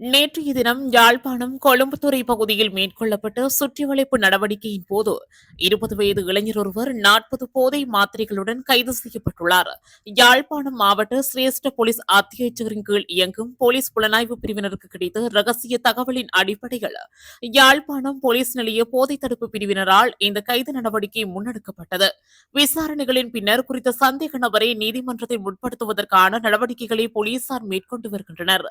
நேற்றைய தினம் யாழ்ப்பாணம் கொழும்புத்துறை பகுதியில் மேற்கொள்ளப்பட்ட சுற்றிவளைப்பு நடவடிக்கையின் போது 20 வயது இளைஞர் ஒருவர் 40 போதை மாத்திரைகளுடன் கைது செய்யப்பட்டுள்ளார். யாழ்ப்பாணம் மாவட்ட சிரேஷ்ட போலீஸ் அத்தியட்சகரின் கீழ் இயங்கும் போலீஸ் புலனாய்வு பிரிவினருக்கு கிடைத்த ரகசிய தகவலின் அடிப்படையில் யாழ்ப்பாணம் போலீஸ் நிலைய போதை தடுப்பு பிரிவினரால் இந்த கைது நடவடிக்கை முன்னெடுக்கப்பட்டது. விசாரணைகளின் பின்னர் குறித்த சந்தேக நபரை நீதிமன்றத்தை முற்படுத்துவதற்கான நடவடிக்கைகளை போலீசார் மேற்கொண்டு வருகின்றனர்.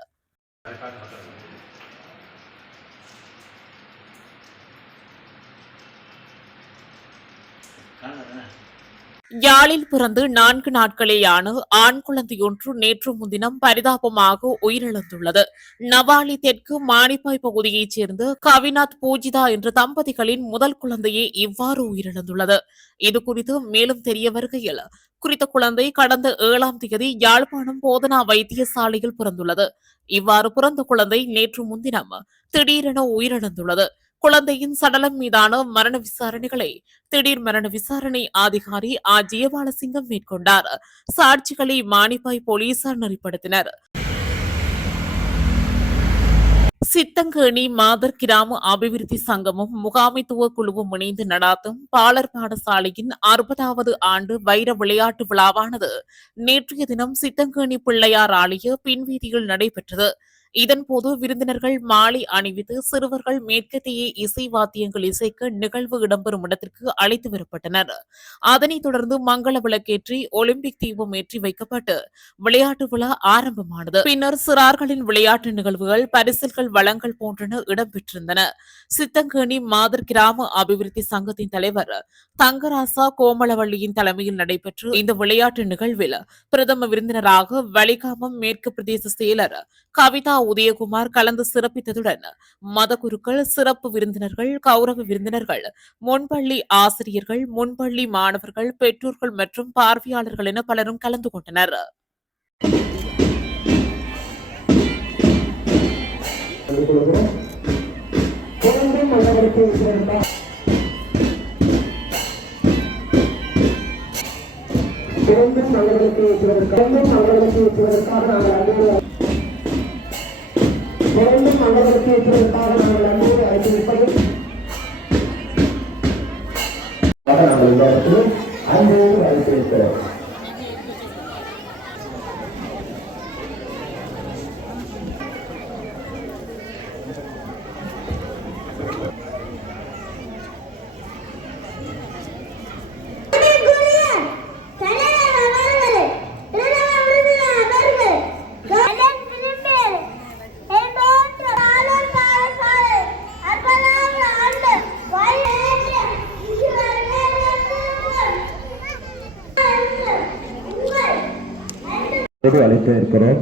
யாழில் பிறந்து 4 நாட்களேயான ஆண் குழந்தையொன்று நேற்று முன்தினம் பரிதாபமாக உயிரிழந்துள்ளது. நவாலி தெற்கு மானிப்பாய் பகுதியைச் சேர்ந்த கவிநாத் பூஜிதா என்ற தம்பதிகளின் முதல் குழந்தையே இவ்வாறு உயிரிழந்துள்ளது. இதுகுறித்து மேலும் தெரிய வருகையில், குறித்த குழந்தை கடந்த 7ஆம் தேதி யாழ்ப்பாணம் போதனா வைத்தியசாலையில் பிறந்துள்ளது. இவ்வாறு பிறந்த குழந்தை நேற்று முன்தினம் திடீரென உயிரிழந்துள்ளது. குழந்தையின் சடலம் மீதான மரண விசாரணைகளை திடீர் மரண விசாரணை அதிகாரி ஜெயபாலசிங்கம் மேற்கொண்டார். சாட்சிகளை மானிப்பாய் போலீசார் நெறிப்படுத்தினர். சித்தங்கேணி மாதர் கிராம அபிவிருத்தி சங்கமும் முகாமைத்துவ குழுவும் இணைந்து நடாத்தும் பாலர் பாடசாலையின் 60வது ஆண்டு வைர விளையாட்டு விழாவானது நேற்றைய தினம் சித்தங்கேணி பிள்ளையார் ஆலய பின்வீதியில் நடைபெற்றது. இதன்போது விருந்தினர்கள் மாலை அணிவித்து சிறுவர்கள் மேற்கத்திய இசை வாத்தியங்கள் இசைக்க நிகழ்வு இடம்பெறும் இடத்திற்கு அழைத்து வரப்பட்டனர். அதனைத் தொடர்ந்து மங்கள விளக்கேற்றி ஒலிம்பிக் தீபம் ஏற்றி வைக்கப்பட்டு விளையாட்டு விழா ஆரம்பமானது. பின்னர் சிறார்களின் விளையாட்டு நிகழ்வுகள், பரிசில்கள் வழங்கல் போன்றன இடம்பெற்றிருந்தன. சித்தங்கேணி மாதர் கிராம அபிவிருத்தி சங்கத்தின் தலைவர் தங்கராசா கோமளவள்ளியின் தலைமையில் நடைபெற்ற இந்த விளையாட்டு நிகழ்வில் பிரதம விருந்தினராக வலிகாமம் மேற்கு பிரதேச செயலர் கவிதா உதயகுமார் கலந்து சிறப்பித்ததுடன் மதகுருக்கள், சிறப்பு விருந்தினர்கள், கௌரவ விருந்தினர்கள், முன்பள்ளி ஆசிரியர்கள், முன்பள்ளி மாணவர்கள், பெற்றோர்கள் மற்றும் பார்வையாளர்கள் என பலரும் கலந்து கொண்டனர். மீண்டும் மண்டலத்தை ஏற்றுவதற்காக நாங்கள் அன்போடு அழைத்திருப்பது நாங்கள் இந்த இடத்தில் அன்போடு அழைத்திருக்கிறோம். அழைத்து இருக்கிறோம்.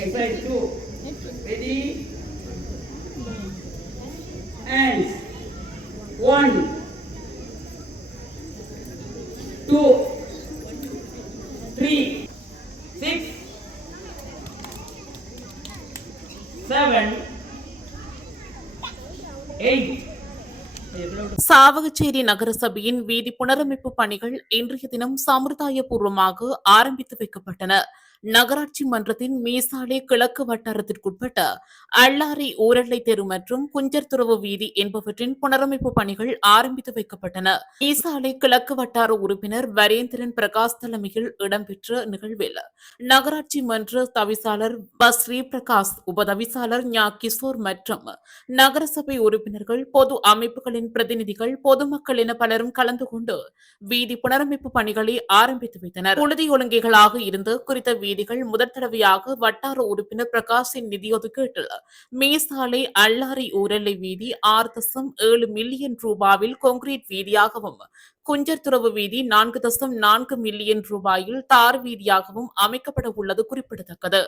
Exercise 2. Ready? Hands. 1, 2, 3, 6, 7, 8. சாவகச்சேரி நகரசபையின் வீதி புனரமைப்பு பணிகள் இன்றைய தினம் சம்பிரதாய பூர்வமாக ஆரம்பித்து வைக்கப்பட்டன. நகராட்சி மன்றத்தின் மீசாலை கிழக்கு வட்டாரத்திற்குட்பட்ட அள்ளாரி ஊரடை தெரு மற்றும் குஞ்சர்துறவு வீதி என்பவற்றின் புனரமைப்பு பணிகள் ஆரம்பித்து வைக்கப்பட்டன. மீசாலை கிழக்கு வட்டார உறுப்பினர் வரேந்திரன் பிரகாஷ் தலைமையில் இடம்பெற்ற நிகழ்வில் நகராட்சி மன்ற தவிசாளர் ஸ்ரீ பிரகாஷ், உபதவிசாளர் ஞா கிஷோர் மற்றும் நகரசபை உறுப்பினர்கள், பொது அமைப்புகளின் பிரதிநிதிகள், பொதுமக்கள் என பலரும் கலந்து கொண்டு வீதி புனரமைப்பு பணிகளை ஆரம்பித்து வைத்தனர். புழுதி ஒழுங்கைகளாக இருந்து குறித்த வீதிகள் முதற் தடவையாக வட்டார உறுப்பினர் பிரகாஷின் நிதியொதுக்கீட்டில் மீசாலை அள்ளாரி ஊரலை வீதி 6.7 மில்லியன் ரூபாவில் கான்கிரீட் வீதியாகவும், குஞ்சர்துறவு வீதி 4.4 மில்லியன் ரூபாயில் தார் வீதியாகவும் அமைக்கப்பட உள்ளது குறிப்பிடத்தக்கது.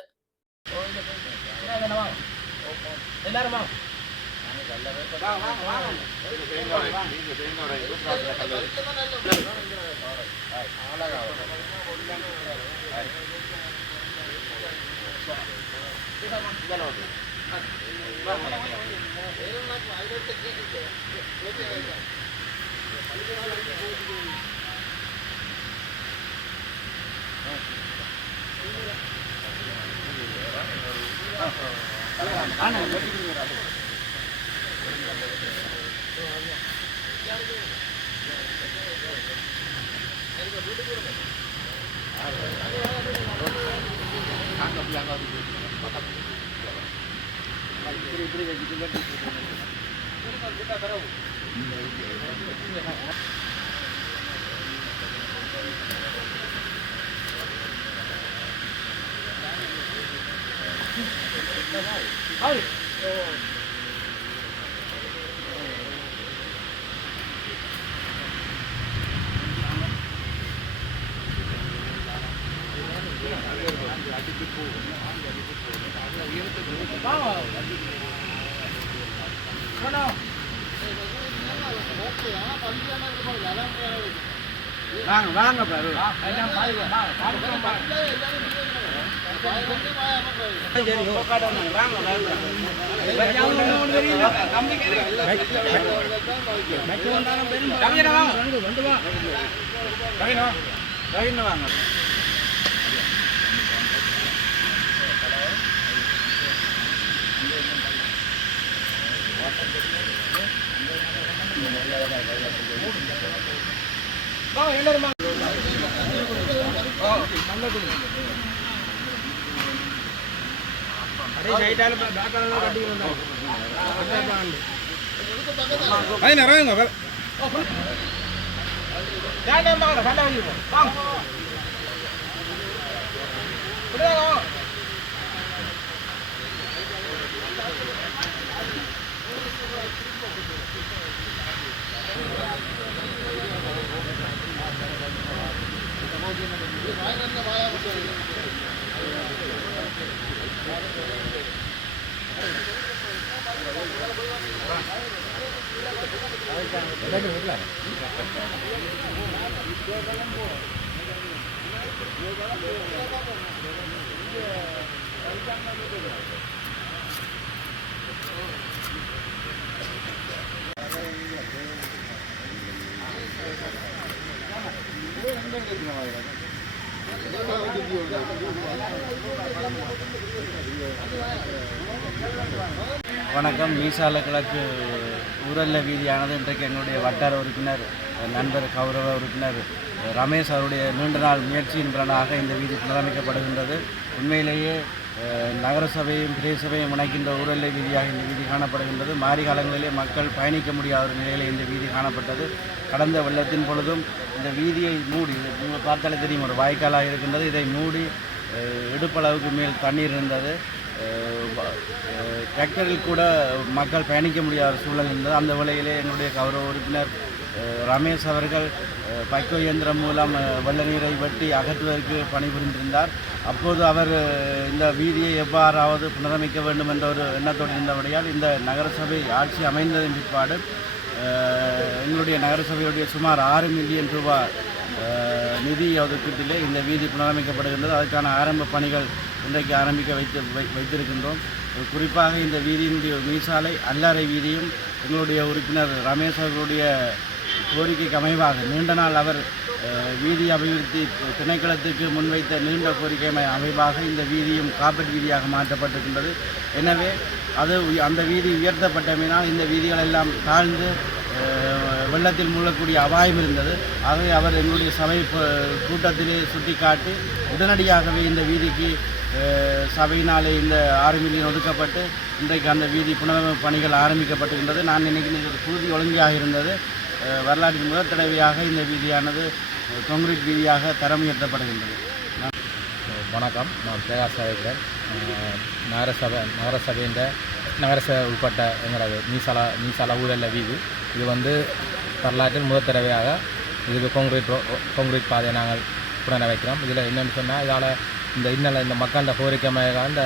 வணக்கம். மீசால கிழக்கு ஊரல்ல வீதியானது இன்றைக்கு எங்களுடைய வட்டார உறுப்பினர் நண்பர் கௌரவ உறுப்பினர் ரமேஷ் அவருடைய நீண்ட நாள் முயற்சியின் பலனாக இந்த வீதி புனரமைக்கப்படுகின்றது. உண்மையிலேயே நகரசபையும் பிரதேசபையும் இணைக்கின்ற ஊரல்ல வீதியாக இந்த வீதி காணப்படுகின்றது. மாரி காலங்களிலே மக்கள் பயணிக்க முடியாத ஒரு நிலையில் இந்த வீதி காணப்பட்டது. கடந்த வெள்ளத்தின் பொழுதும் இந்த வீதியை மூடி, நீங்கள் பார்த்தாலே தெரியும், ஒரு வாய்க்காலாக இருக்கின்றது. இதை மூடி இடுப்பளவுக்கு மேல் தண்ணீர் இருந்தது. டிராக்டரில் கூட மக்கள் பயணிக்க முடியாத சூழல் இருந்தது. அந்த வேளையிலே என்னுடைய கௌரவ உறுப்பினர் ரமேஷ் அவர்கள் பைக்கோ இயந்திரம் மூலம் வெள்ள நீரை வெட்டி அகற்றுவதற்கு பணிபுரிந்திருந்தார். அப்போது அவர் இந்த வீதியை எவ்வாறாவது புனரமைக்க வேண்டும் என்ற ஒரு எண்ணத்தோடு இருந்தபடியால் இந்த நகரசபை ஆட்சி அமைந்ததன் பிற்பாடு எங்களுடைய நகரசபையுடைய சுமார் 6 மில்லியன் ரூபாய் நிதி ஒதுக்கீட்டிலே இந்த வீதி புனரமைக்கப்படுகின்றது. அதற்கான ஆரம்ப பணிகள் இன்றைக்கு ஆரம்பிக்க வைத்திருக்கின்றோம். குறிப்பாக இந்த வீதியினுடைய மீசாலை அல்லறை வீதியும் எங்களுடைய உறுப்பினர் ரமேஷ் அவர்களுடைய கோரிக்கைக்கு அமைவாக நீண்ட நாள் அவர் வீதி அபிவிருத்தி திணைக்களத்துக்கு முன்வைத்த நீண்ட கோரிக்கை அமைவாக இந்த வீதியும் காப்பீட்டு வீதியாக மாற்றப்பட்டிருக்கின்றது. எனவே அந்த வீதி உயர்த்தப்பட்டமையினால் இந்த வீதிகள் எல்லாம் தாழ்ந்து வெள்ளத்தில் மூழக்கூடிய அபாயம் இருந்தது. ஆகவே அவர் எங்களுடைய சபை கூட்டத்திலே சுட்டிக்காட்டி உடனடியாகவே இந்த வீதிக்கு சபையினாலே இந்த 6 மில்லியன் ஒதுக்கப்பட்டு இன்றைக்கு அந்த வீதி புனரமைப்பு பணிகள் ஆரம்பிக்கப்பட்டுகின்றது. நான் நினைக்கிறேன் ஒரு குருதி ஒழுங்காக இருந்தது. வரலாற்றின் முதல் தடவையாக இந்த வீதியானது கான்கிரீட் வீதியாக தரம் உயர்த்தப்படுகின்றது. வணக்கம். நான் பிரகாஷ் நகரசபை உட்பட்ட எங்களது மீசாலா ஊரல்ல வீதி. இது வரலாற்றில் முதல் தடவையாக இதுக்கு கான்கிரீட் பாதையை நாங்கள் புனரமைக்கிறோம். இதில் என்னென்னு சொன்னால், இதால் இந்த மக்களோட கோரிக்கையாக இந்த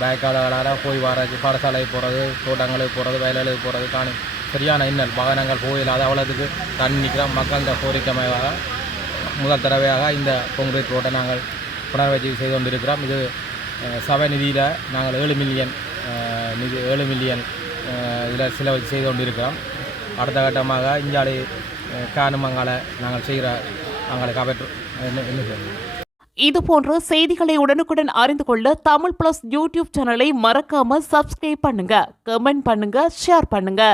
பேக்காளர்களால் போய் வர பாடசாலைக்கு போகிறது, தோட்டங்களுக்கு போகிறது, வயல்களுக்கு போகிறது காணி சரியான இன்னல் வாகனங்கள் போயில்லாத அவ்வளோத்துக்கு தண்ணி நிற்கிறோம். மக்கள் கோரிக்கையாக முதல் தடவையாக இந்த கான்கிரீட் ரோட்டை நாங்கள் புனர்வச்சு செய்து கொண்டிருக்கிறோம். இது சபை நிதியில் நாங்கள் 7 மில்லியன் இதில் செலவு செய்து கொண்டிருக்கிறோம். அடுத்த கட்டமாக இஞ்சாடி காணுமங்களை நாங்கள் செய்கிற நாங்களுக்கு என்ன செய்யணும். இதுபோன்ற செய்திகளை உடனுக்குடன் அறிந்து கொள்ள தமிழ் பிளஸ் யூடியூப் சேனலை மறக்காம சப்ஸ்கிரைப் பண்ணுங்க, கமெண்ட் பண்ணுங்க, ஷேர் பண்ணுங்க.